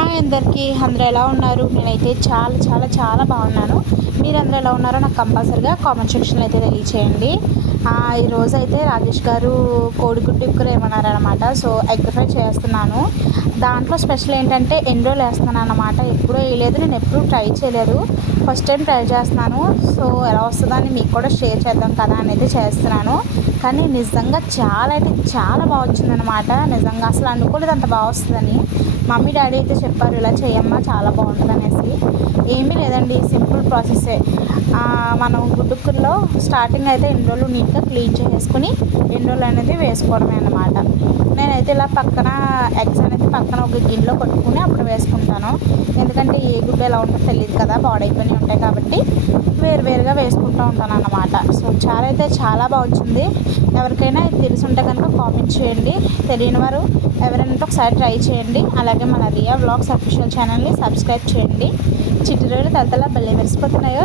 Hi అందరికీ, అందరూ ఎలా ఉన్నారు? నేనైతే చాలా చాలా చాలా బాగున్నాను. మీరందరూ ఎలా ఉన్నారో నాకు కంపల్సరిగా కామెంట్ సెక్షన్లో అయితే తెలియచేయండి. ఈరోజు అయితే రాజేష్ గారు కోడిగుడ్డు కూర ఏమన్నారనమాట. సో ఎగ్ ఫ్రై చేస్తున్నాను. దాంట్లో స్పెషల్ ఏంటంటే ఎండ్రోలు వేస్తున్నాను అనమాట. ఎప్పుడూ వేయలేదు, నేను ఎప్పుడూ ట్రై చేయలేదు, ఫస్ట్ టైం ట్రై చేస్తున్నాను. సో ఎలా వస్తుందని మీకు కూడా షేర్ చేద్దాం కదా అని అయితే చేస్తున్నాను. కానీ నిజంగా చాలా అంటే చాలా బాగా వచ్చిందనమాట. నిజంగా అసలు అనుకోలేదు అంత బాగా వస్తుందని. మమ్మీ డాడీ అయితే చెప్పారు, ఇలా చేయమ్మా చాలా బాగుంటుంది అనేసి. ఏమీ లేదండి, సింపుల్ ప్రాసెస్సే. మనం గుడ్డుకుల్లో స్టార్టింగ్ అయితే ఎండ్రోలు నీట్గా క్లీన్ చేసేసుకుని ఎండ్రోలు అనేది వేసుకోవడమే అనమాట. నేనైతే ఇలా పక్కన ఎగ్స్ అనేది పక్కన ఒక గిన్నెలో కొట్టుకుని అప్పుడు వేసుకుంటాను. ఎందుకంటే ఏ గుడ్డు ఎలా ఉంటుందో తెలియదు కదా, పాడైపోయి ఉంటాయి కాబట్టి వేరువేరుగా వేసుకుంటూ ఉంటాను అన్నమాట. సో చాలా అయితే చాలా బాగుంటుంది. ఎవరికైనా ఇది తెలిసి ఉంటే కనుక కామెంట్ చేయండి. తెలియని వారు ఎవరైనా ఒకసారి ట్రై చేయండి. అలాగే మన రియా వ్లాగ్స్ అఫీషియల్ ఛానల్ని సబ్స్క్రైబ్ చేయండి. చిటిరేలు తలతల బెల్లి మెరిసిపోతున్నాయో.